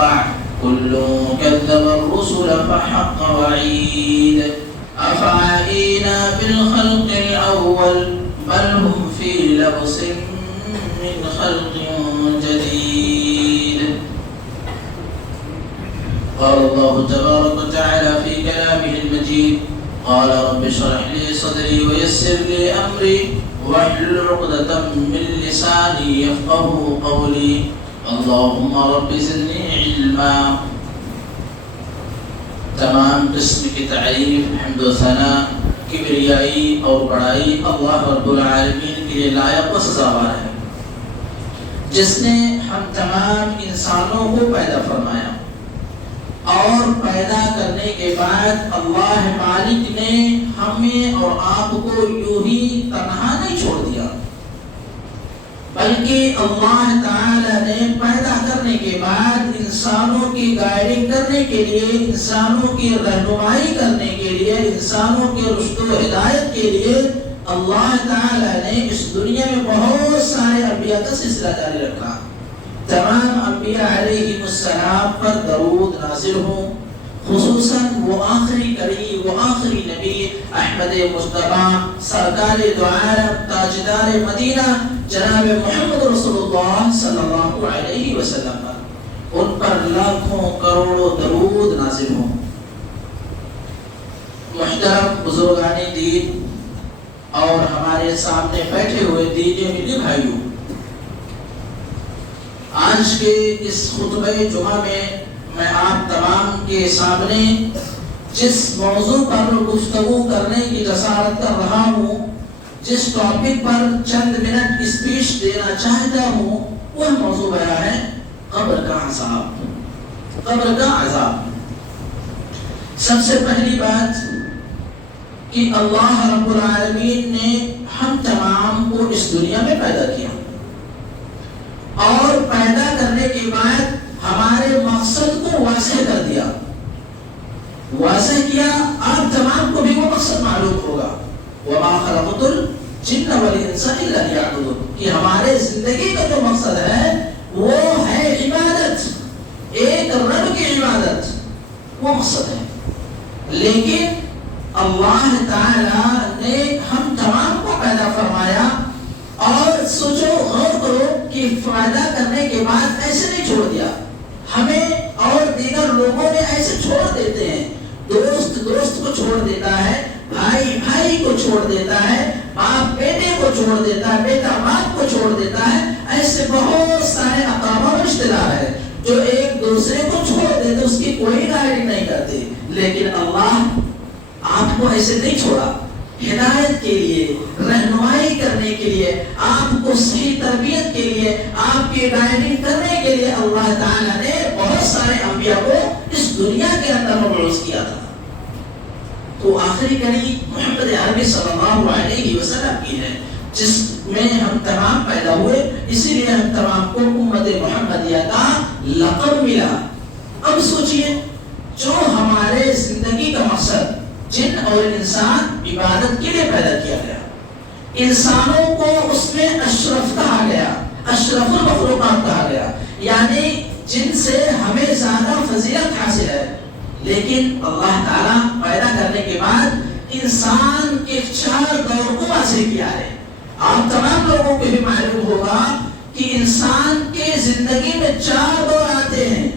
ينفع كل كذب الرسل فحق وعيد أفعينا بالخلق الأول بل هم في لبس من خلق جديد. قال الله تبارك وتعالى في كلامه المجيد قال رب اشرح لي صدري ويسر لي أمري واحلل عقدة من لساني يفقهوا قولي اللهم رب زدني علما. تمام قسم کی تعریف، حمد و ثنا، کبریائی اور بڑائی اللہ رب العالمین کے لیے لائق و سزاوار ہے، جس نے ہم تمام انسانوں کو پیدا فرمایا اور پیدا کرنے کے بعد اللہ مالک نے ہمیں اور آپ کو یوں ہی تنہا نہیں چھوڑ دیا، بلکہ اللہ تعالی نے پیدا کرنے کے بعد انسانوں کی گائیڈنگ کرنے کے لیے، انسانوں کی رہنمائی کرنے کے لیے، انسانوں کے رشد و ہدایت کے لیے اللہ تعالی نے اس دنیا میں بہت سارے انبیاء کا سلسلہ جاری رکھا۔ تمام انبیاء علیہ السلام پر درود نازل ہوں، خصوصاً وہ آخری کریم، وہ آخری نبی احمد مصطفیٰ سرکار دو عالم تاجدار مدینہ جناب محمد رسول اللہ صلی اللہ علیہ وسلم پر، ان پر لاکھوں کروڑوں درود نازل ہوں۔ محترم بزرگان دین اور ہمارے سامنے بیٹھے ہوئے دینی ملی بھائیوں، آج کے اس خطبہ جمعہ میں آپ تمام کے سامنے جس موضوع پر گفتگو کرنے کی جسارت کر رہا ہوں، جس ٹاپک پر چند منٹ اسپیچ دینا چاہتا ہوں، وہ موضوع بیان ہے قبر کا عذاب۔ قبر کا عذاب، سب سے پہلی بات کہ اللہ رب العالمین نے ہم تمام کو اس دنیا میں پیدا کیا اور پیدا کرنے کے بعد ہمارے مقصد کو واضح کر دیا، واضح کیا۔ آپ تمام کو بھی وہ مقصد معلوم ہوگا، وَمَا خَلَقْتُ الْجِنَّ وَالْإِنسَ إِلَّا لِيَعْبُدُونِ، کہ ہمارے زندگی کا جو مقصد ہے وہ ہے عبادت، ایک رب کی عبادت، وہ مقصد ہے۔ لیکن اللہ تعالی نے ہم تمام کو پیدا فرمایا اور سوچو، غور کرو کہ فائدہ کرنے کے بعد ایسے نہیں چھوڑ دیا ہمیں، اور دیگر لوگوں نے ایسے چھوڑ دیتے ہیں، دوست دوست کو چھوڑ دیتا ہے، بھائی بھائی کو چھوڑ دیتا ہے، باپ بیٹے کو چھوڑ دیتا ہے، بیٹا باپ کو چھوڑ دیتا ہے، ایسے بہت سارے اقارب و رشتہ دار ہیں جو ایک دوسرے کو چھوڑ دیتے، اس کی کوئی گائیڈنگ نہیں کرتے۔ لیکن اللہ آپ کو ایسے نہیں چھوڑا، ہدایت کے لیے، رہنمائی کرنے کے لیے، آپ کو صحیح تربیت کے لیے، آپ کی گائیڈنگ کرنے کے لیے اللہ تعالیٰ نے بہت سارے انبیاء کو اس دنیا کے اندر مبعوث کیا تھا۔ تو آخری کڑی محمد عربی صلی اللہ علیہ وسلم کی ہے، جس میں ہم تمام پیدا ہوئے، اسی لیے ہم تمام کو امت محمدیہ کا لقب ملا۔ اب سوچئے، جو ہمارے زندگی کا مقصد جن اور انسان عبادت کے لیے پیدا کیا گیا، انسانوں کو اس میں اشرف کہا گیا، اشرف المخلوقات کہا گیا، یعنی جن سے ہمیں زیادہ فضیلت حاصل ہے۔ لیکن اللہ تعالیٰ پیدا کرنے کے بعد انسان کے 4 دور کو واضح کیا ہے۔ آپ تمام لوگوں کو بھی معلوم ہوگا کہ انسان کے زندگی میں 4 دور آتے ہیں،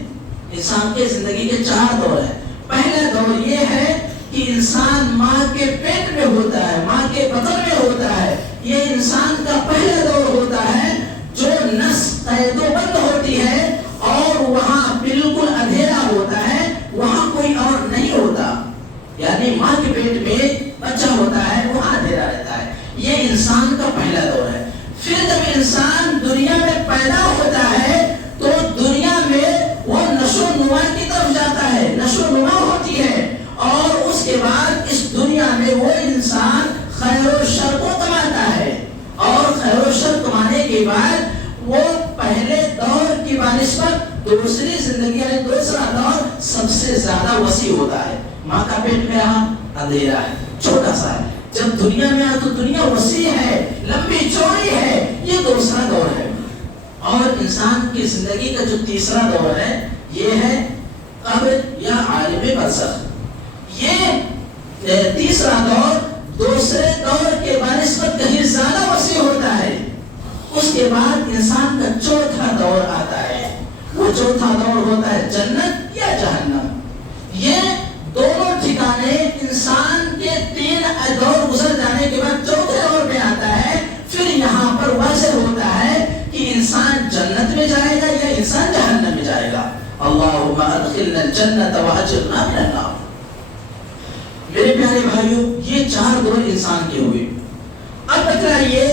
انسان کے زندگی کے 4 دور ہیں۔ پہلا دور یہ ہے کہ انسان ماں کے پیٹ میں ہوتا ہے، ماں کے بطن میں ہوتا ہے، یہ انسان کا پہلا دور ہوتا ہے، جو نس قید و بند ہوتی ہے اور وہاں بالکل اندھیرا ہوتا ہے، وہاں کوئی اور نہیں ہوتا، یعنی ماں کے پیٹ میں بچہ ہوتا ہے، وہاں اندھیرا رہتا ہے، یہ انسان کا پہلا دور ہے۔ پھر جب انسان دنیا میں پیدا ہوتا ہے تو دنیا میں وہ نشو و نما کی طرف جاتا ہے، نشو و نما ہوتی ہے، اور اس کے بعد اس دنیا میں وہ انسان خیر و شر کو کماتا ہے، اور خیر و شر کمانے کے بعد وہ پہلے دور کی بنسبت دوسری زندگی میں دوسرا دور سب سے زیادہ وسیع ہوتا ہے۔ ماں کا پیٹ میں رہا اندھیرا ہے، چھوٹا سا ہے، جب دنیا میں آیا تو دنیا وسیع ہے، لمبی چوڑی ہے، یہ دوسرا دور ہے۔ اور انسان کی زندگی کا جو تیسرا دور ہے یہ دور ہوتا ہے جنت یا جہنم. یہ دونوں ٹھکانے انسان کے 3 دور گزر جانے کے بعد چوتھے دور میں آتا ہے. پھر یہاں پر واضح ہوتا ہے کہ انسان جنت میں جائے گا یا انسان جہنم میں جائے گا. اللہم ادخلنا الجنت واجرنا من النار. میرے پیارے بھائیوں، یہ 4 دور انسان کے ہوئے. اب بتائیے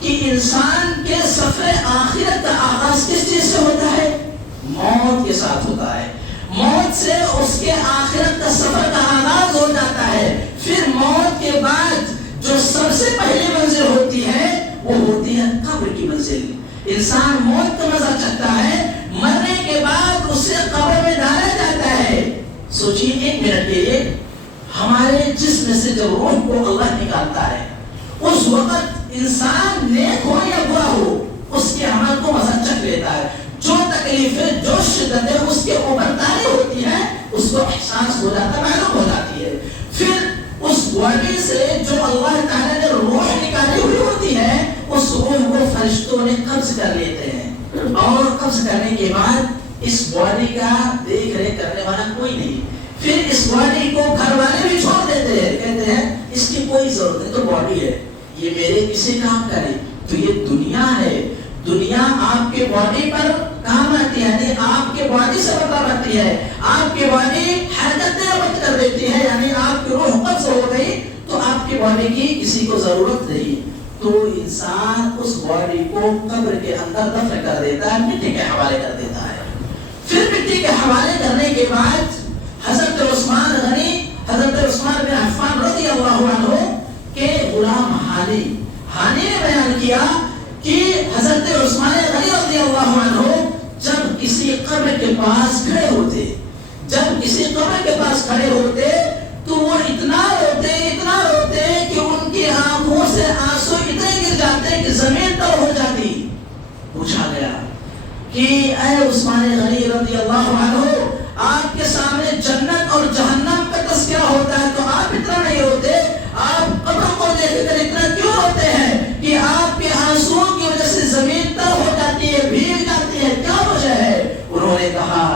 کہ انسان کے سفر آخرت کا آغاز کس چیز سے ہوتا ہے؟ موت کے ساتھ ہوتا ہے. موت سے اس کے آخرت کا سفر کا آغاز ہو جاتا ہے. پھر موت کے بعد جو سب سے پہلی منزل ہوتی ہے وہ ہوتی ہے قبر کی منزل. انسان موت کا مزہ چکھتا ہے، مرنے کے بعد اسے قبر میں ڈالا جاتا ہے. سوچیے 1 منٹ کے لیے، ہمارے جسم سے جب روح کو اللہ نکالتا ہے اس وقت انسان نیک ہو یا برا ہو اس کے عمل کو مزہ چکھ لیتا ہے. جو تکلیفیں جو شدتیں اس کے اوپر طاری ہوتی ہیں اس کو احساس ہو جاتا ہے، معلوم ہو جاتی ہے. پھر اس باڈی سے جو اللہ تعالیٰ نے روح نکالی ہوئی ہوتی ہے اس روح کو فرشتوں نے قبض کر لیتے ہیں، اور قبض کرنے کے بعد اس باڈی کا دیکھ ریکھ کرنے والا کوئی نہیں. پھر اس باڈی کو گھر والے بھی چھوڑ دیتے ہیں، کہتے ہیں اس کی کوئی ضرورت نہیں، تو باڈی ہے یہ میرے کسی کام کا نہیں. تو یہ دنیا ہے، دنیا آپ کے باڈی پر کام آتی ہے، یعنی آپ کے باڈی سے مطلب رکھتی ہے. آپ کی باڈی حرکتیں بند کر دیتی ہے، یعنی آپ کی روح قبض ہو گئی تو آپ کی باڈی کی کسی کو ضرورت نہیں. تو انسان اس باڈی کو قبر کے اندر دفن کر دیتا ہے، مٹی کے حوالے کر دیتا ہے. پھر مٹی کے حوالے کرنے کے بعد حضرت عثمان غنی، حضرت عثمان بن عفان رضی اللہ عنہ کے غلام ہانی نے بیان کیا کہ حضرت عثمان غنی رضی اللہ عنہ جب کسی قبر کے پاس کھڑے ہوتے تو وہ اتنا روتے کہ ان کی آنکھوں سے آنسو اتنے گر جاتے کہ زمین تر ہو جاتی. پوچھا گیا کہ اے عثمان غنی رضی اللہ عنہ، آپ کے سامنے جنت اور جہنم کا تذکرہ ہوتا ہے تو آپ اتنا نہیں روتے، آپ قبر کو دیکھ کر اتنا کیوں روتے ہیں کہ آپ کے آنسوؤں کی وجہ سے زمین تر ہو جاتی ہے، بھیگ جاتی ہے، کیا وجہ ہے؟ انہوں نے کہا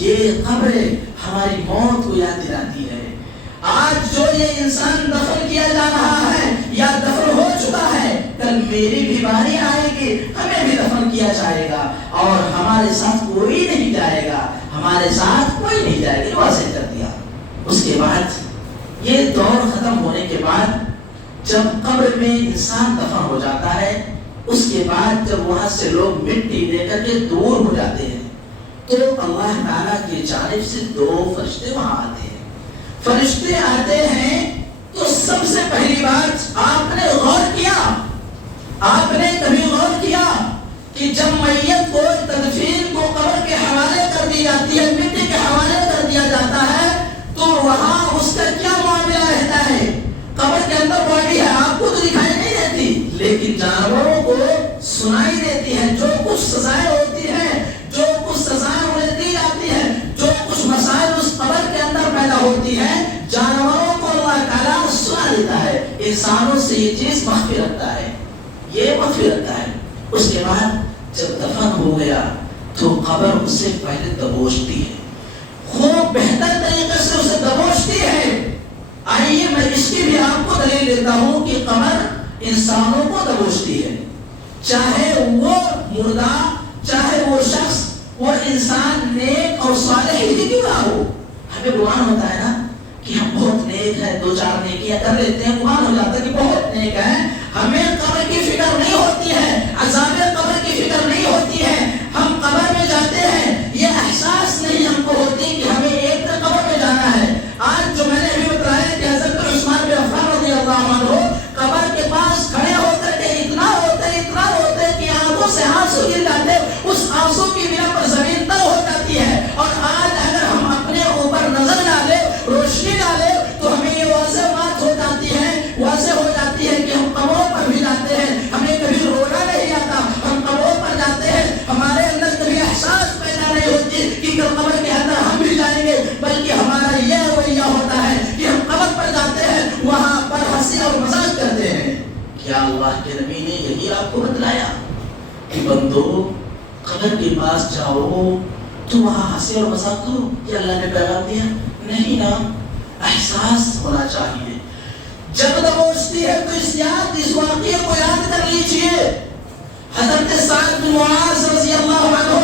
یہ قبر ہماری موت کو یاد دلاتی ہے. آج جو یہ انسان دفن کیا جا رہا ہے یا دفن ہو چکا ہے، کل میری بھی باری آئے گی، ہمیں بھی دفن کیا جائے گا اور ہمارے ساتھ کوئی نہیں جائے گا، واضح کر دیا. اس کے بعد یہ دور ختم ہونے کے بعد جب قبر میں انسان دفن ہو جاتا ہے، اس کے بعد جب وہاں سے لوگ مٹی لے کر کے دور ہو جاتے ہیں تو اللہ تعالیٰ کی جانب سے 2 فرشتے وہاں آتے ہیں. فرشتے آتے ہیں تو سب سے پہلی بات آپ نے کبھی غور کیا کہ جب میت کو تدفین کو قبر کے حوالے کر دی جاتی ہے، مٹی کے حوالے کر دیا جاتا ہے تو وہاں اس کا کیا معاملہ رہتا ہے؟ قبر کے اندر باڈی ہے، آپ کو تو دکھائی نہیں دیتی لیکن جانوروں کو سنائی دیتی ہے. جو کچھ سزائیں ہوتی ہیں، جو کچھ سزائیں انہیں دی جاتی ہے، جو کچھ مسائل اس قبر کے اندر پیدا ہوتی ہے، جانوروں کو اللہ تعالیٰ سنا دیتا ہے. انسانوں سے یہ چیز مخفی رکھتا ہے، یہ مخفی رکھتا ہے. اس کے بعد جب دفن ہو گیا تو قبر اس سے پہلے دبوچتی ہے، خوب بہتر طریقے سے اسے دبوچتی ہے. آئیے میں اس کی بھی آپ کو دلیل دیتا ہوں کہ قبر انسانوں کو دبوچتی ہے، چاہے وہ مردہ، چاہے وہ شخص، وہ انسان نیک اور صالح ہی کیوں نہ ہو. ہمیں گمان ہوتا ہے نا کہ ہم بہت نیک ہیں، 2-4 نیکیاں کر لیتے ہیں، گمان ہو جاتا ہے کہ بہت نیک ہیں. ہمیں قبر کی فکر نہیں ہوتی ہے، عذاب قبر کی فکر نہیں ہوتی ہے. ہم قبر میں جاتے ہیں، یہ احساس نہیں ہم کو ہوتی کہ ہمیں ایک قبر میں جانا ہے. آج جو میں نے ابھی بتایا کہ حضرت عثمان بن عفان رضی اللہ عنہ قبر کے پاس کھڑے ہو کر کے اتنا روتے کہ آنکھوں سے آنسو گر جاتے، اس آنسو کی بنا پر زمین تر ہو جاتی ہے. اور آج اگر ہم اپنے اوپر نظر ڈالیں، روشنی ڈالیں تو ہمیں یہ واضح بات ہو جاتی ہے کہ ہم قبروں پر بھی جاتے ہیں. ہمیں کبھی رونا نہیں آتا، ہم قبروں پر جاتے ہیں، ہمارے اندر کبھی احساس پیدا نہیں ہوتی کہ قبر کے اندر ہم بھی جائیں گے، بلکہ ہمارا یہ رویہ ہوتا ہے کہ ہم قبر پر جاتے ہیں، وہاں پر ہنسی اور مذاق کرتے ہیں. کیا اللہ کے نبی نے یہی آپ کو بتلایا کہ بندو قبر کے پاس جاؤ تو وہاں ہنسی اور مذاق کرو کہ اللہ نے پیغام دیا؟ نہیں نا، احساس ہونا چاہیے. جب دبوچتی ہے تو اس واقعے کو یاد کر لیجئے. حضرت سعد بن معاذ رضی اللہ عنہ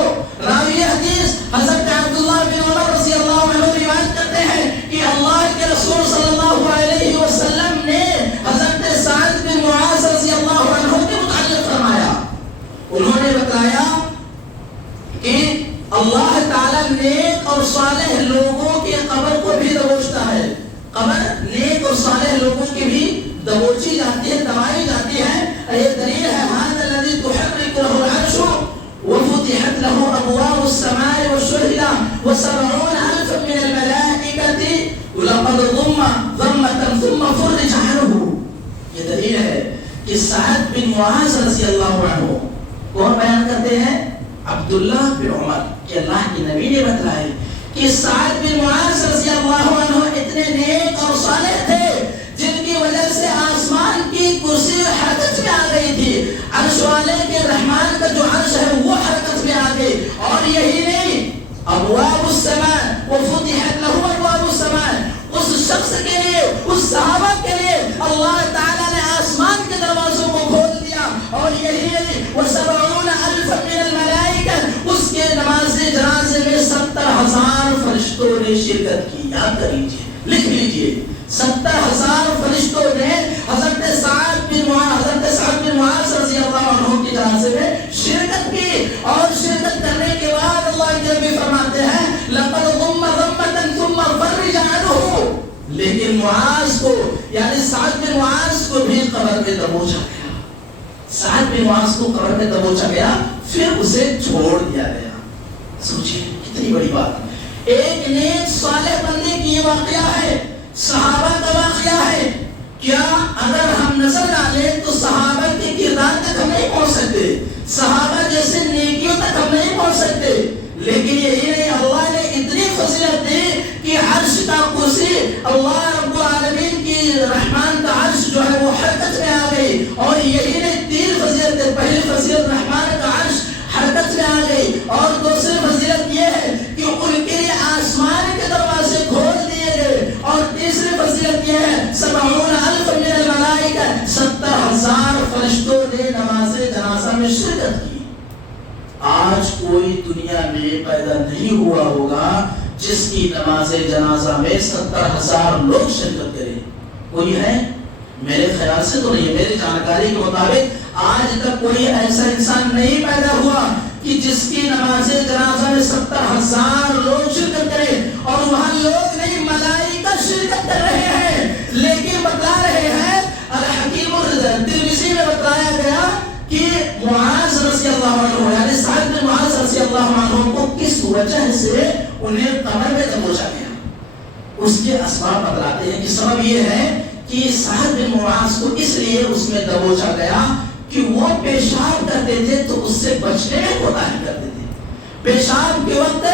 راوی حدیث حضرت عبداللہ بن عمر رضی اللہ عنہ روایت کرتے ہیں کہ اللہ کے رسول صلی اللہ علیہ وسلم نے حضرت سعد بن معاذ رضی اللہ عنہ کے متعلق فرمایا. انہوں نے بتایا کہ اللہ تعالیٰ نیک اور صالح لوگوں کے قبر کو بھی دبوچتا ہے. قبر نیک اور صالح لوگوں کی بھی دبوچی جاتی ہے، دبائی جاتی ہے. یہ دلیل ہے هذا الذي تحرك له العرش وفتحت له ابواب السماء والشهد و70,000 من الملائكة ولقد ضم ضمة ثم فرج عنه. یہ دلیل ہے کہ سعد بن معاذ رضی اللہ عنہ کون بیان کرتے ہیں؟ عبداللہ بن عمر کہ اللہ کے نبی نے بتایا کہ سعد بن معاذ رضی اللہ عنہ اتنے نیک اور صالح تھے جن کی وجہ سے آسمان کی کرسی حرکت میں آ گئی تھی. عرش والے کے رحمان کا جو عرش ہے وہ حرکت میں آ گئی. اور یہی نہیں، ابواب السماء وفتحت له ابواب السماء، اس شخص کے لیے، اس صحابہ کے لیے اللہ تعالیٰ نے آسمان کے دروازوں کو کھول دیا. اور یہی نہیں، و70,000 من الملائکہ، اس کے نماز جنازے میں 70,000 فرشتوں نے شرکت کی. یاد کر لیجیے، لکھ لیجیے، 70,000 فرشتوں نے حضرت سعد بن معاذ رضی اللہ عنہ کے جنازے میں شرکت کی. اور شرکت کرنے کے بعد اللہ کے نبی فرماتے ہیں لقد ضم ضمة ثم فرج عنه. لیکن معاذ کو یعنی سعد بن معاذ کو بھی قبر میں دبوچا گیا. سعد بن معاذ کو قبر میں دبوچا گیا، پھر اسے چھوڑ دیا گیا. سوچیے کتنی بڑی بات. ایک نیک صالح بندے کی یہ واقعہ ہے، صحابہ کا واقعہ ہے. کیا اگر ہم نظر ڈالیں تو صحابہ کے کردار تک ہم نہیں پہنچ سکتے، صحابہ جیسے نیکیوں تک ہم نہیں پہنچ سکتے. لیکن یہی نہیں، اللہ نے اتنی فضیلت دی کہ عرش کا کرسی، اللہ رب العالمین کی رحمان کا عرش جو ہے وہ حرکت میں آ گئی. اور یہی نہیں، تین فضیلتیں. پہلی فضیلت رحمان کا عرش حرکت میں آ گئی. اور دوسری فضیلت یہ ہے کہ ان کے لیے آسمان کے دروازے کھول دیے گئے. اور تیسری فضیلت یہ ہے 70,000 من الملائکہ، 70,000 فرشتوں نے نماز جنازہ میں شرکت کی. آج کوئی دنیا میں پیدا نہیں ہوا ہوگا جس کی نماز جنازہ میں 70,000 لوگ شرکت کریں. کوئی ہے؟ میرے خیال سے تو نہیں. میری جانکاری کے مطابق آج تک کوئی ایسا انسان نہیں پیدا ہوا کہ جس کی نماز جنازہ میں 70,000 لوگ شرکت کریں. اور وہاں لوگ نہیں، ملائکہ شرکت کر رہے ہیں. لیکن بتا رہے ہیں الحکیم ترمذی میں بتایا گیا کہ معاذ رضی اللہ عنہ یعنی سعد بن معاذ رضی اللہ عنہ کو کس وجہ سے انہیں قبر میں دبوچا گیا. اس کے اسباب بتلاتے ہیں کہ سبب یہ ہے کہ سعد بن معاذ کو اس لیے اس میں دبوچا گیا کہ وہ پیشاب کرتے تھے تو اس سے بچنے میں کوتاہی کرتے تھے. پیشاب کے وقت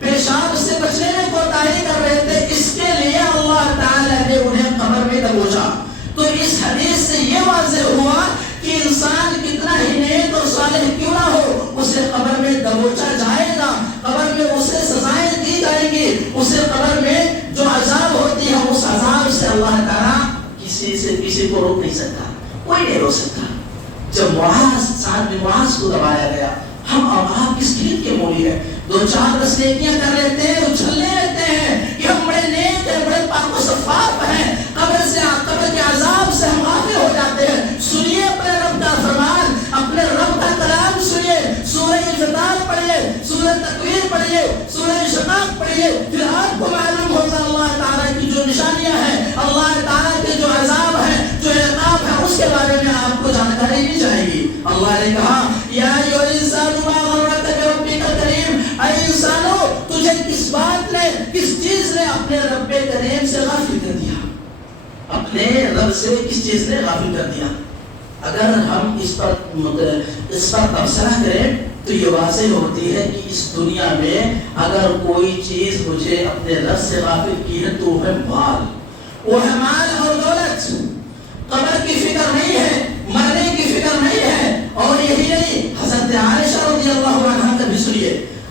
پیشاب سے بچنے میں کوتاہی کر رہے تھے، اس کے لیے اللہ تعالیٰ نے انہیں قبر میں دبوچا. تو اس حدیث سے یہ واضح ہوا کہ انسان کتنا ہی نیک اور صالح کیوں نہ ہو، اسے قبر میں دبوچا جائے گا. قبر میں اسے سزائیں دی جائیں گی. اسے قبر میں جو عذاب ہوتی ہے اس عذاب سے اللہ تعالیٰ کسی کو روک نہیں سکتا، کوئی نہیں روک سکتا. جب سعد بن معاذ کو دبایا گیا، ہم اور آپ کس کھیت کے مولی ہیں؟ 2-4 نیکیاں کر لیتے ہیں، اچھلنے لیتے ہیں کہ ہم بڑے نیک ہیں، بڑے پاک و صفاف ہیں. قبر کے عذاب سے ہم غافل ہو جاتے ہیں. سنیے اپنے رب کا فرمان، اپنے رب کا کلام سنیے. سورہ انفطار پڑھیے، سورہ تکویر پڑھیے، سورہ انشقاق پڑھیے، پھر آپ کو معلوم ہوگا اللہ تعالیٰ کی جو نشانیاں ہیں، اللہ تعالیٰ کے جو عذاب ہیں، جو عقاب ہے، اس کے بارے میں آپ کو جانکاری دی جائے گی. اللہ نے کہا یا ایھا الانسان ما غرک بربک الکریم، اے انسانو تجھے کس بات نے، کس چیز نے اپنے رب کریم سے غافل کر دیا؟ اپنے رب سے کس چیز نے غافل کر دیا؟ اگر ہم اس پر تبصرہ کریں تو یہ واضح ہوتی ہے کہ اس دنیا میں اگر کوئی چیز مجھے اپنے رب سے غافل کی ہے تو وہ ہے مال. وہ ہے مال اور دولت. قبر کی فکر نہیں ہے، مرنے کی فکر نہیں ہے. اور یہی نہیں، حضرت عائشہ رضی اللہ عنہا کا بھی سنیے.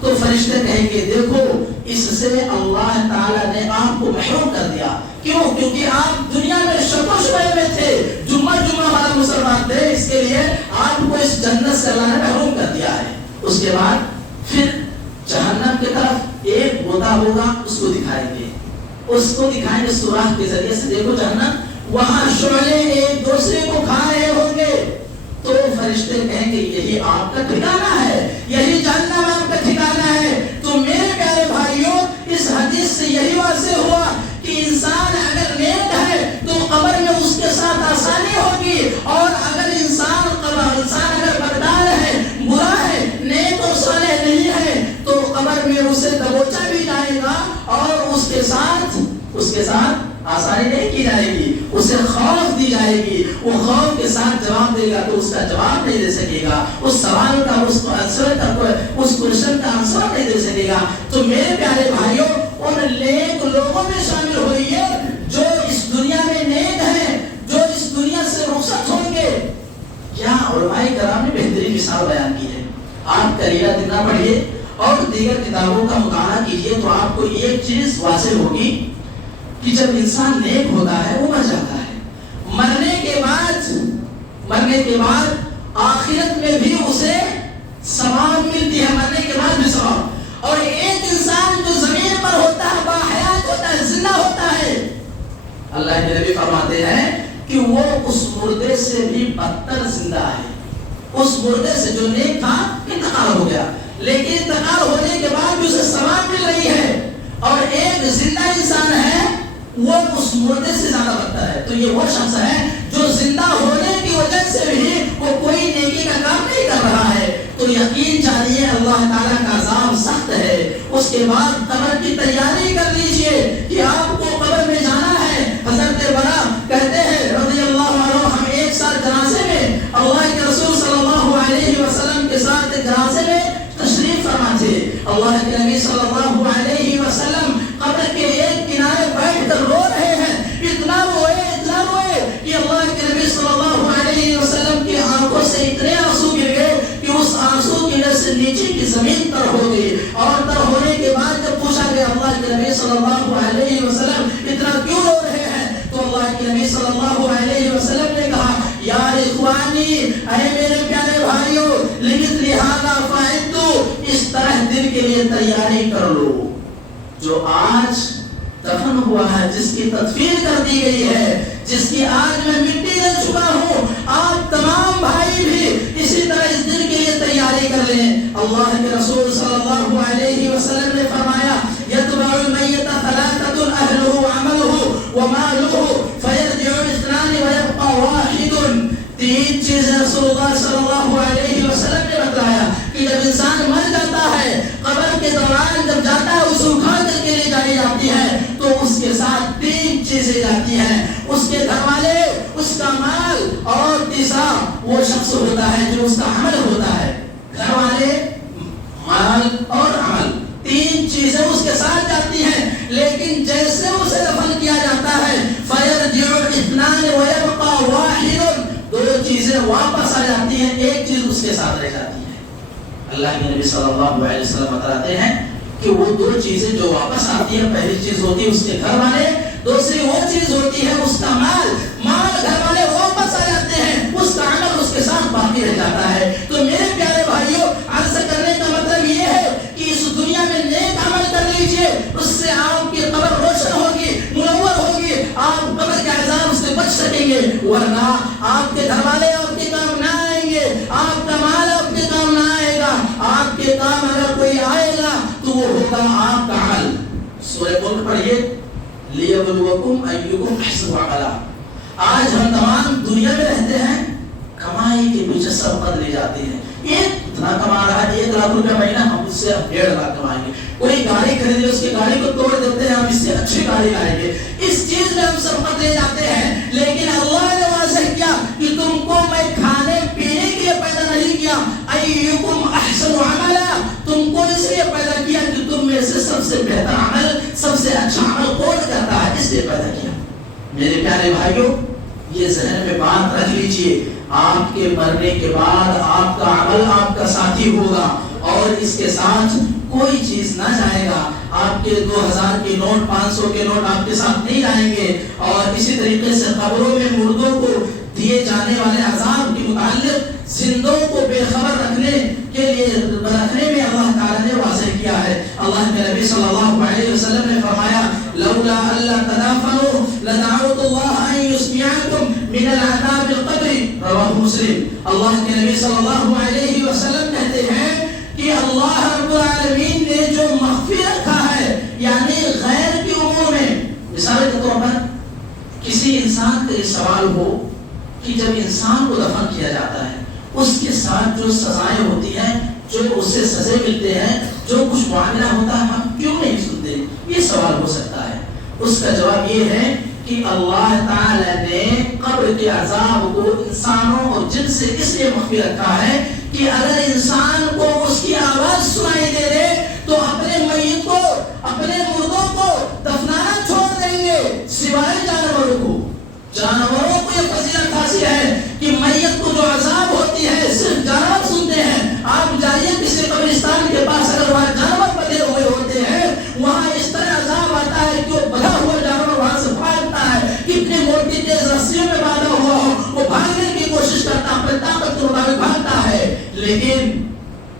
تو فرشتے کہیں گے دیکھو اس سے اللہ تعالیٰ نے آپ کو محروم کر دیا. کیوں؟ کیونکہ آپ دنیا میں شک و شبہ میں تھے, جمعہ والا مسلمان تھے, اس کے لیے آپ کو اس جنت سے اللہ نے محروم کر دیا ہے. اس کے بعد پھر جہنم کی طرف ایک بودا ہوگا, اس کو دکھائیں گے, اس کو دکھائیں گے سوراخ کے ذریعے سے, دیکھو جہنم, وہاں شعلے ایک دوسرے کو کھا رہے ہوں گے. تو فرشتے کہیں گے یہی آپ کا ٹھکانہ ہے, یہی جہنم آپ کا ٹھکانہ ہے. تو میرے پیارے بھائیوں, اس حدیث سے یہی واضح ہوا کہ انسان اگر نیک ہے تو قبر میں اس کے ساتھ آسانی ہوگی, اور اگر انسان اگر بدکار ہے, برا ہے, نیک اور صالح نہیں ہے, تو قبر میں اسے دبوچا بھی جائے گا اور اس کے ساتھ آسانی نہیں کی جائے گی, اسے خوف دی جائے گی. وہ خوف کے ساتھ جواب دے گا تو اس کا جواب نہیں دے سکے گا, اس سوال کا اس کوشچن کا آنسر نہیں دے سکے گا. تو میرے پیارے بھائیوں, ان نیک لوگوں میں شامل ہوئیے جو اس دنیا میں نیک ہیں, جو اس دنیا سے رخصت ہوں گے. کیا علماء کرام نے بہترین مثال بیان کی ہے. آپ کلیلہ دنہ پڑھیے اور دیگر کتابوں کا مطالعہ کیجیے تو آپ کو ایک چیز واضح ہوگی کہ جب انسان نیک ہوتا ہے وہ مر جاتا ہے, مرنے کے بعد آخرت میں بھی اسے ثواب ملتی ہے, مرنے کے بعد بھی ثواب. اور ایک انسان جو زمین پر ہوتا ہے, باحیات ہوتا ہے, زندہ ہوتا ہے, اللہ کے نبی فرماتے ہیں کہ وہ اس مردے سے بھی بدتر زندہ ہے. اس مردے سے جو نیک تھا انتقال ہو گیا, لیکن انتقال ہونے کے بعد بھی اسے ثواب مل رہی ہے, اور ایک زندہ انسان ہے وہ اس مردے سے زیادہ بدتر ہے. تو یہ وہ شخص ہے جو زندہ ہونے کی وجہ سے بھی وہ کوئی نیکی کا کام نہیں کر رہا ہے. تو یقین جانیے اللہ تعالیٰ کا عذاب سخت ہے. اس کے بعد قبر کی تیاری کر لیجئے کہ آپ کو قبر میں جانا ہے. حضرت برا کہتے ہیں رضی اللہ عنہ, ہم ایک سال جنازے میں اللہ کے رسول صلی اللہ علیہ وسلم کے ساتھ جنازے میں تشریف فرما تھے. اللہ کے نبی صلی اللہ علیہ وسلم قبر کے ایک کنارے بیٹھ کر رو رہے ہیں. اتنا روئے کہ اللہ کے نبی صلی اللہ علیہ وسلم کی آنکھوں سے اتنے آنسو گر گئے کہ اس آنسو کی وجہ سے نیچے کی زمین تر ہو گئی. اور تر ہونے کے بعد جب پوچھا گیا اللہ کے نبی صلی اللہ علیہ وسلم اتنا کیوں رو رہے ہیں, تو اللہ کے نبی صلی اللہ علیہ وسلم نے کہا یا اخوانی, اے میرے پیارے بھائیوں, لہذا فاعدوا, اس طرح دن کے لیے تیاری کر لو. جو آج دفن ہوا ہے, جس کی تدفین کر دی گئی ہے, جس کی آج میں مٹی دے چکا ہوں, آپ تمام بھائی بھی اسی طرح اس دن کے لیے تیاری کر لیں. اللہ کے رسول صلی اللہ علیہ وسلم نے فرمایا یتبع المیت ثلاثۃ اہلہ عملہ ومالہ فیرجع اثنان ویبقى واحد. تین چیزیں رسول اللہ صلی اللہ علیہ وسلم نے بتایا کہ جب انسان مر جاتا ہے, قبر کے دوران جب جاتا ہے اسے اٹھا کر کے لے جائی جاتی ہے, تو اس کے ساتھ تین چیزیں جاتی ہیں, اس کے گھر والے, اس کا مال, اور تیسرا وہ شخص ہوتا ہے جو اس کا عمل ہوتا ہے. گھر والے, مال اور عمل, تین چیزیں اس کے ساتھ جاتی ہیں. لیکن جیسے اسے دفن کیا جاتا ہے فیرجع اثنان ویبقى واحد, دو چیزیں واپس آ جاتی ہیں, ایک چیز اس کے ساتھ رہ جاتی ہے. اللہ کے نبی صلی اللہ علیہ وسلم بتاتے ہیں کہ وہ دو چیزیں جو واپس آتی ہیں, پہلی چیز ہوتی ہے اس کے گھر والے, دوسری وہ چیز ہوتی ہے اس کا مال. گھر والے واپس آ جاتے ہیں, اس کا عمل اس کے ساتھ باقی رہ جاتا ہے. تو میرے پیارے بھائیوں, عرض کرنے کا مطلب یہ ہے کہ اس دنیا میں نیک عمل کر لیجئے, اس سے آپ کی قبر روشن ہوگی, منور ہوگی, آپ قبر کے عذاب سے بچ سکیں گے. ورنہ آپ کے گھر والے آپ کے کام نہ آئیں گے, آپ کا مال آپ کے کام نہ آئے گا. آپ کے کام اگر کوئی آئے گا تو وہ ہوگا آپ کا عمل. سورہ ملک پڑھیے, لیبلوکم ایکم احسن عملا. آج ہم تمام دنیا میں رہتے ہیں, کمائی کے پیچھے سبقت لے جاتے ہیں. ایک اتنا کما رہا ہے, 1 لاکھ روپے مہینہ, ہم اس سے 1.5 لاکھ کمائیں گے. کوئی گاڑی خریدے, اس کی گاڑی کو توڑ دیتے ہیں, ہم اس سے اچھی گاڑی لائیں گے. اس چیز میں ہم سبقت لے جاتے ہیں. لیکن اللہ نے واضح کیا کہ تم کو میں کھانے پینے کے لیے پیدا نہیں کیا. ایکم احسن عملا, تم کو اس لیے پیدا کیا کہ تم میں سے سب سے بہتر عمل, سب سے اچھا عمل کون کرتا ہے, اس لیے پیدا کیا. میرے پیارے بھائیوں, یہ ذہن میں بات رکھ لیجئے, آپ کے مرنے کے بعد آپ کا عمل آپ کا ساتھی ہوگا, اور اس کے ساتھ کوئی چیز نہ جائے گا. آپ کے 2000 کے نوٹ 500 کے نوٹ آپ کے ساتھ نہیں جائیں گے. اور اسی طریقے سے قبروں میں مردوں کو دیے جانے والے عذاب کے متعلق زندوں کو بے خبر رکھنے میں اللہ تعالیٰ نے واضح کیا ہے. اللہ کے نبی صلی اللہ علیہ وسلم نے فرمایا لولا اللہ تدافنوا لدعوت اللہ ان یسمعکم من العذاب القبر. رواہ مسلم. اللہ کے نبی صلی اللہ علیہ وسلم کہتے ہیں کہ اللہ رب العالمین نے جو مخفی رکھا ہے یعنی غیر کے امور میں، مثال کے طور پر کسی انسان کا یہ سوال ہو کہ جب انسان کو دفن کیا جاتا ہے اس کے ساتھ جو سزائیں ہوتی ہیں، جو اس سے سزے ملتے ہیں، جو کچھ معاملہ ہوتا ہے، ہم کیوں نہیں سنتے؟ یہ سوال ہو سکتا ہے. اس کا جواب یہ ہے کہ اللہ تعالی نے قبر کے عذاب کو انسانوں اور جن سے اس لیے مخفی رکھا ہے کہ اگر انسان کو اس کی آواز سنائی دے دے تو اپنے میت کو، اپنے مردوں کو دفنانا چھوڑ دیں گے سوائے جانوروں کو. جانوروں کو یہ فضیلت حاصل ہے کہ میت کو جو عذاب ہوتی ہے صرف جانور سنتے ہیں. آپ جائیے کسی قبرستان کے پاس، اگر وہاں جانور بدے ہوئے ہوتے ہیں وہاں اس طرح عذاب آتا ہے کہ وہ بدھا ہوا جانور وہاں سے بھاگتا ہے. کتنی موٹی تیز رسیوں میں باندھا ہوا ہو وہ بھاگنے کی کوشش کرتا ہے، اپنے طاقت کے مطابق بھاگتا ہے. لیکن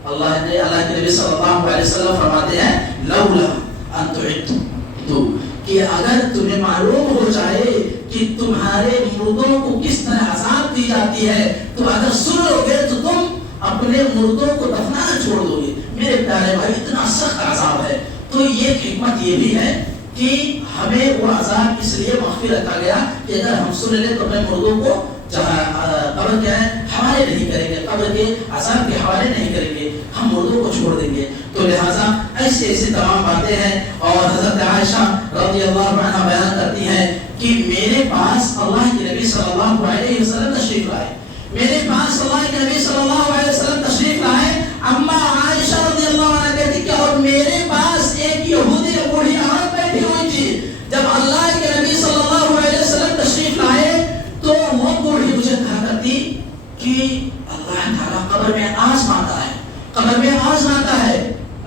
اللہ کے نبی صلی اللہ علیہ وسلم فرماتے ہیں لولا ان تعدوا، کہ اگر تمہیں معلوم ہو جائے کہ تمہارے مردوں کو کس طرح عذاب دی جاتی ہے تو اگر سن لو گے تو تم اپنے مردوں کو دفنانا چھوڑ دو گے. میرے پیارے بھائی اتنا سخت عذاب ہے. تو یہ حکمت یہ بھی ہے کہ ہمیں وہ عذاب اس لیے مخفی رکھا گیا کہ اگر ہم سن لیں تو اپنے مردوں کو قبر کیا ہے حوالے نہیں کریں گے، قبر کے عذاب کے حوالے نہیں کریں گے، ہم مردوں کو چھوڑ دیں گے. تو لہٰذا ایسی تمام باتیں ہیں. اور حضرت عائشہ رضی اللہ عنہا بیان کرتی ہیں کہ میرے پاس اللہ کے نبی صلی اللہ علیہ وسلم تشریف لائے، میرے پاس اللہ کے نبی صلی اللہ علیہ وسلم تشریف لائے. اما عائشہ رضی اللہ عنہا کہتی کہ اور میرے پاس ایک یہودی بوڑھی عورت بیٹھی ہوئی تھی. جب اللہ کے نبی صلی اللہ علیہ وسلم تشریف لائے تو وہ بوڑھی مجھے کہا کرتی کہ اللہ تعالیٰ قبر میں آزماتا ہے، قبر میں آزماتا ہے.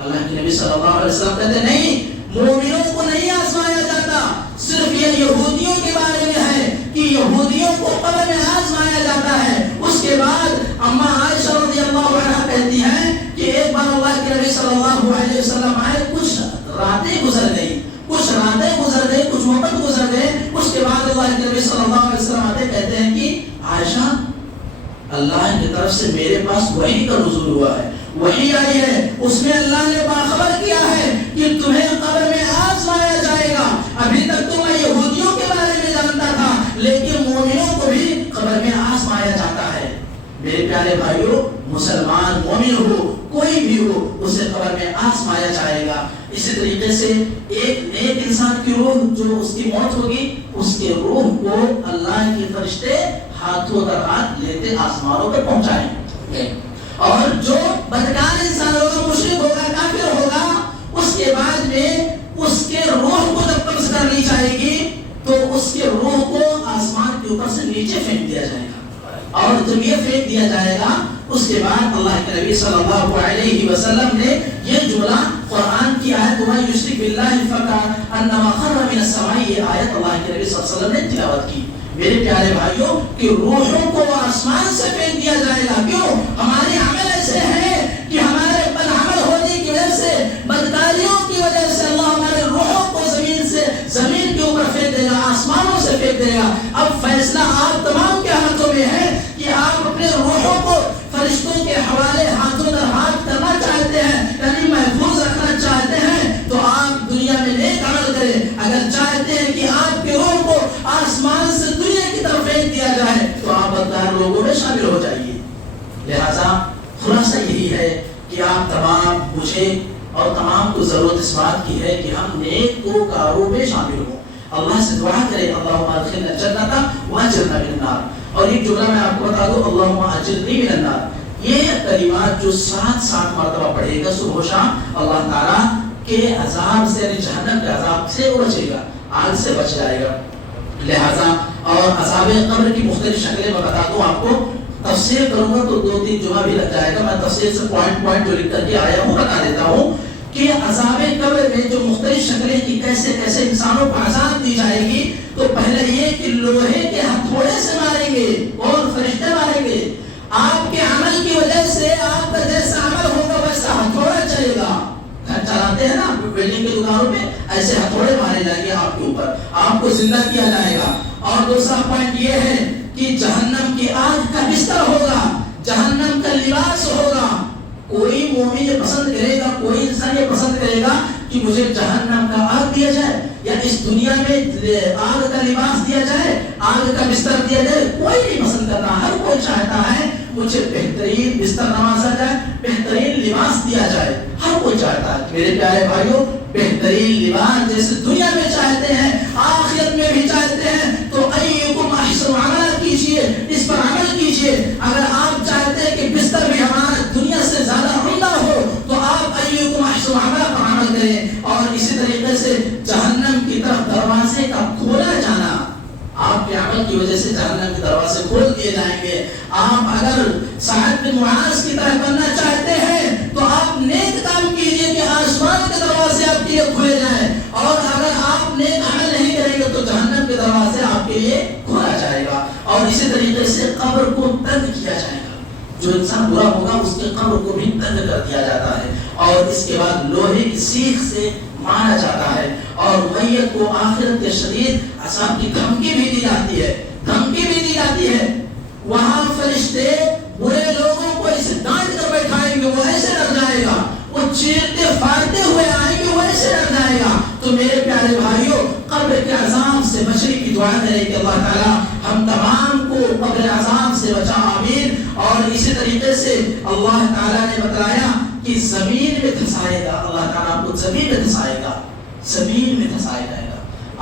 اللہ کے نبی صلی اللہ علیہ وسلم کہتے نہیں، مومنوں کو نہیں آزمایا جاتا، صرف یہ یہودیوں کے بارے میں ہے کہ یہودیوں کو قبر میں آزمایا جاتا ہے. اس کے بعد اما عائشہ رضی اللہ عنہا کہتی ہیں کہ ایک بار اللہ کے نبی صلی اللہ علیہ وسلم آئے، کچھ راتیں گزر گئی، کچھ وقت گزر گئے. اس کے بعد اللہ کے نبی صلی اللہ علیہ وسلم آتے کہتے ہیں کہ عائشہ اللہ کی طرف سے میرے پاس وحی کا نزول ہوا ہے، وحی آئی ہے، اس میں اللہ نے باخبر کیا ہے کہ تمہیں قبر میں آزمایا جائے گا. ابھی تک تو میں یہودیوں کے بارے میں جانتا تھا لیکن مومنوں کو بھی قبر میں آزمایا جاتا ہے. میرے پیارے بھائیوں، مسلمان مومن ہو کوئی بھی ہو اسے قبر میں آزمایا جائے گا. اسی طریقے سے ایک نیک انسان کی روح جو اس کی موت ہوگی اس کے روح کو اللہ کے فرشتے ہاتھوں در ہاتھ لیتے آسمانوں پر پہنچائیں گے. اور جو بدکار انسان ہوگا، مشرک ہوگا، کافر ہوگا، اس کے بعد میں اس کے روح کو جب قبض کر لی جائے گی تو اس کے روح کو آسمان کے اوپر سے نیچے پھینک دیا جائے گا. اور جب یہ پھینک دیا جائے گا اس کے بعد اللہ کے نبی صلی اللہ علیہ وسلم نے یہ جملہ قرآن کی آیت وَمَن يُشْرِكْ بِاللَّهِ فَكَأَنَّمَا خَرَّ مِنَ السَّمَاءِ، یہ آیت اللہ کے نبی صلی اللہ علیہ وسلم نے تلاوت کی. میرے پیارے بھائیوں کہ روحوں کو آسمان سے پھینک دیا جائے گا. کیوں؟ ہمارے عمل ایسے ہیں کہ ہمارے بدعمل ہونے کی وجہ سے، بدکاریوں کی وجہ سے اللہ ہمارے روحوں کو زمین کے اوپر پھینک دے گا، آسمانوں سے پھینک دے گا. اب فیصلہ آپ تمام کے ہاتھوں میں ہے کہ آپ اپنے روحوں کو فرشتوں کے حوالے ہاتھوں در ہاتھ کرنا چاہتے ہیں، یعنی محفوظ رکھنا چاہتے ہیں تو آپ دنیا میں نیک عمل کریں. اگر چاہتے ہیں کہ آپ کے روح کو آسمان سے دنیا کی طرف پھینک دیا جائے تو آپ بدکار لوگوں میں شامل ہو جائیے. لہذا خلاصہ یہی ہے کہ آپ تمام مجھے اور تمام کو ضرورت اس بات کی ہے کہ ہم نیک کاروں میں شامل ہوں. اللہ سے دعا کریں اللہم ادخلنا الجنۃ واجرنا من النار. اور ایک جملہ میں آپ کو بتا دوں، اللہم اجرنی من النار. یہ کلمات جو 7 مرتبہ پڑھے گا صبح و شام، اللہ تعالیٰ کے عذاب سے، یعنی جہنم کے عذاب سے وہ بچے گا، آگ سے بچ جائے گا. لہذا اور عذاب قبر کی مختلف شکلیں میں بتا دوں آپ کو. تفسیر کروں گا تو 2-3 جمعہ بھی لگ جائے گا. میں تفسیر سے پوائنٹ جو لکھ کر کے آیا ہوں بتا دیتا ہوں کہ عذاب قبر میں جو مختلف شکلیں کی کیسے کیسے انسانوں کو عذاب دی جائے گی، تو پہلے یہ کہ لوہے کے ہتھوڑے سے ماریں گے اور فرشتے ماریں گے. آپ کے عمل کی وجہ سے آپ کا جیسا عمل ہوگا ویسا ہتھوڑا چلے گا. گھر چلاتے ہیں نا بلڈنگ کے دکانوں میں، ایسے ہتھوڑے مارے جائیں گے آپ کے اوپر، آپ کو زندہ کیا جائے گا. اور دوسرا پوائنٹ یہ ہے کہ جہنم کی آگ کا بستر ہوگا، جہنم کا لباس ہوگا. کوئی مومن یہ پسند کرے گا، کوئی انسان یہ پسند کرے گا کہ مجھے جہنم کا آگ دیا جائے یا اس دنیا میں آگ کا لباس دیا جائے، آگ کا بستر دیا جائے؟ کوئی نہیں پسند کرتا. ہر کوئی چاہتا ہے مجھے بہترین بستر نوازا جائے، بہترین لباس دیا جائے. ہر کوئی چاہتا ہے. میرے پیارے بھائیوں، بہترین لباس جیسے دنیا میں چاہتے ہیں آخرت میں بھی چاہتے ہیں. تو ایکم احسن عملا کیجئے، اس پر عمل کیجئے. اگر آپ چاہتے ہیں کہ بستر بھی ہمارا دنیا سے زیادہ عمدہ ہو تو آپ ایکم احسن عملا پر عمل کریں. اور اسی طریقے سے جہنم کی طرف دروازے کا کھولا جانا، آپ کے عمل کی وجہ سے جہنم کے دروازے کھول دیے جائیں گے. آپ اگر سعد بن معاذ کی طرح بننا چاہتے ہیں تو آپ نیک کام کیجئے کہ آسمان کے دروازے آپ کے لیے کھلے جائیں. اور اگر آپ نیک عمل نہیں کریں گے تو جہنم کے دروازے آپ کے لیے کھولا جائے گا. اور اسی طریقے سے قبر کو تنگ کیا جائے گا. جو انسان برا ہوگا اس کے قبر کو بھی تنگ کر دیا جاتا ہے. اور اس کے بعد لوہے کی سیخ سے مارا جاتا ہے. اور میت کو آخرت کے شدید عذاب کی دھمکی بھی دی جاتی ہے، دھمکی بھی دی جاتی ہے. وہاں فرشتے برے لوگوں کو ایسے ڈانٹ کر بیٹھائیں گے، وہ ایسے ڈر جائے گا. وہ چیختے پھاڑتے ہوئے آئیں گے، وہ ایسے ڈر جائے گا. تو میرے پیارے بھائیوں، قبر کے عذاب سے بچنے کی دعا کریں کہ اللہ تعالیٰ ہم تمام کو قبر عذاب سے بچا. آمین. اور اسی طریقے سے اللہ تعالیٰ نے بتایا کہ زمین میں دھسائے گا. اللہ تعالیٰ آپ کو زمین میں دھسائے گا، زمین میں دھسائے جائے گا.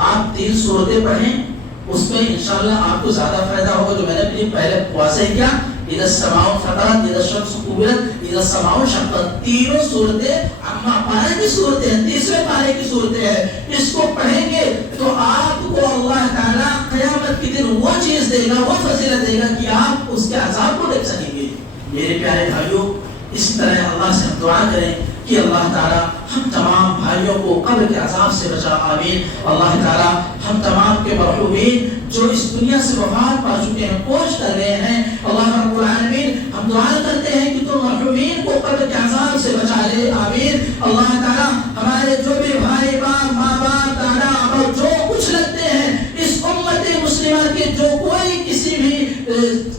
آپ 3 سورتیں پڑھیں، اس میں انشاءاللہ آپ کو زیادہ فائدہ ہوگا. جو میں نے اپنی پہلے واضح کیا، اذا السماء انفطرت، اذا الشمس كورت، اذا السماء انشقت، تینوں صورتیں اما پارے کی صورتیں ہیں، تیسرے پارے کی صورتیں ہیں. اس کو پڑھیں گے تو آپ کو اللہ تعالیٰ قیامت کے دن وہ چیز دے گا، وہ فضیلت دے گا کہ آپ اس کے عذاب کو دیکھ سکیں گے. میرے پیارے بھائیوں، اس طرح اللہ سے ہم دعا کریں کہ اللہ تعالیٰ ہم تمام بھائیوں کو قبر کے عذاب سے بچا. آمین. اللہ تعالیٰ ہم تمام کے مرحومین جو اس دنیا سے وفات پا چکے ہیں، کوشش کر رہے ہیں، اللہ رب العالمین ہم دعا کرتے ہیں کہ تو مرحومین کو قبر کے عذاب سے بچا لے. آمین. اللہ تعالیٰ ہمارے جو بھی بھائی باپ، ماں باپ، دادا ابا جو کچھ لگتے ہیں اس امت مسلمہ کے، جو کوئی کسی بھی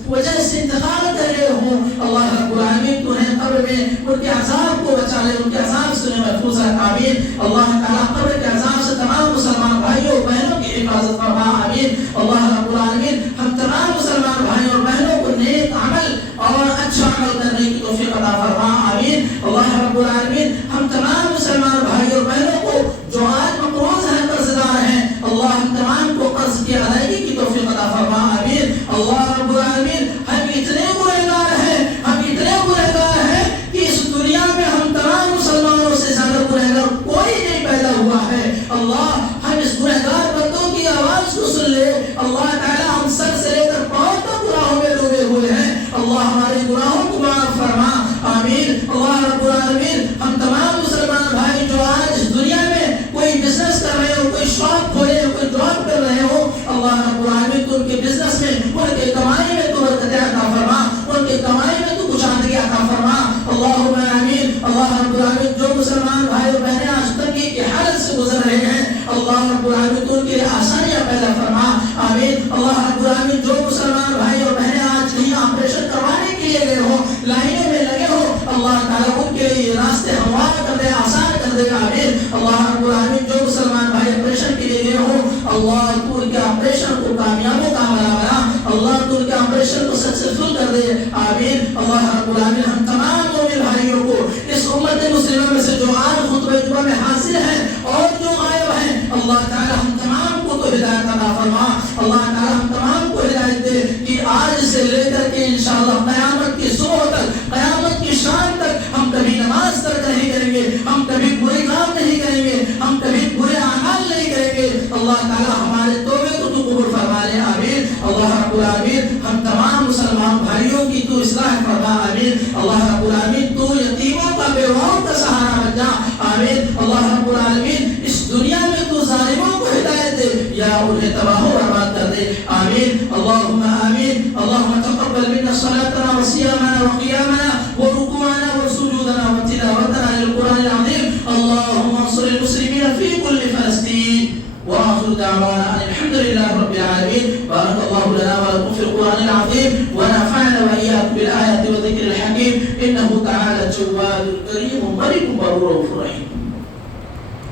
وجہ سے انتقال کر رہے ہوں، اللہ رب العالمین تو ہے قبر میں ان کے عذاب کو بچا لے، ان کے عذاب سے محفوظ ہے. آمین. اللہ تعالیٰ قبر کے عذاب سے تمام مسلمان بھائیوں بہنوں کی حفاظت فرما. آمین. اللہ رب العالمین ہم تمام مسلمان بھائیوں اور بہنوں کو نیک عمل اور اچھا عمل کرنے کی توفیق عطا فرما. آمین. اللہ رب العالمین ہم تمام مسلمان بھائیوں اور بہنوں کو جو آج مقروض ہیں، قرض دار ہیں، اللہ ہم تمام کو قرض کی ادائیگی کی توفیق عطا فرما. آمین. اللہ رب العالمین ہم اتنے گنہگار ہیں، ہم اتنے گنہگار ہیں کہ اس دنیا میں ہم تمام مسلمانوں سے زیادہ گنہگار کوئی نہیں پیدا ہوا ہے. اللہ ہم اس گنہگار بندوں کی آواز کو سن لے. اللہ تعالیٰ ہم سر سے لے کر پاؤں تک گناہوں میں ڈوبے ہوئے ہیں. اللہ ہمارے گناہوں کو معاف فرما. آمین. اللہ رب العالمین ہم تمام مسلمان بھائی جو آج دنیا میں کوئی بزنس کر رہے ہو، کوئی شاپ کھولے ہو، کوئی جاب کر رہے ہو، اللہ رب العالمین تو ان کے بزنس میں، ان کے کمائی میں تو برکت عطا فرما، ان کے کمائی میں تو کشادگی عطا فرما. اللہم آمین. اللہ رب العالمین جو مسلمان بھائی اور بہنیں آج تنگی کی حالت سے گزر رہے ہیں، اللہ رب العالمین تو ان کے لیے آسانیاں پیدا فرما. آمین. اللہ رب العالمین جو مسلمان بھائی اور بہنیں آج کہیں آپریشن کروانے کے لیے گئے ہو، لائنوں میں لگے ہو، اللہ تعالیٰ ان کے لیے راستے ہموار کر دے، آسان کر دے. آمین. اللہ رب العالمین جو مسلمان بھائی آپریشن کے لیے گئے ہو، اللہ تو ان کے آپریشن کو کامیابوں کا بنا. اللہ تو ان کے آپریشن کو سکسیسفل کر دے. آمین. اللہ رب العالمین ہم تمام مومن بھائیوں کو اس امت مسلمہ میں سے جو آج خطبہ جمعہ میں حاضر ہیں اور جو غائب ہیں، اللہ تعالیٰ ہم تمام کو تو ہدایت عطا فرما. اللہ تعالیٰ ہم تمام کو ہدایت دے کہ آج سے لے کر کے انشاءاللہ قیامت کی صبح تک، قیامت کی شام تک ہم کبھی نماز ترک نہیں کریں گے، ہم کبھی برے کام نہیں کریں گے، ہم کبھی برے اعمال نہیں کریں گے. اللہ تعالیٰ ہمارے توبے کو تو قبول فرما لے. آمین. اللہ رب العالمین ہم تمام مسلمان بھائیوں کی تو اصلاح فرما. آمین. اللہ رب العالمین تو یتیموں کا، بیواؤں کا سہارا بن جا. آمین. صلاتنا وصيامنا وقيامنا وركوعنا وسجودنا وتلاوتنا للقرآن العظيم. اللهم انصر المسلمين في كل فلسطين. وآخر دعوانا أن الحمد لله رب العالمين. بارك الله لنا ولكم في القرآن العظيم ونفعنا وإياكم بالآيات والذكر الحكيم. إنه تعالى جواد كريم ملك بر رؤوف رحيم.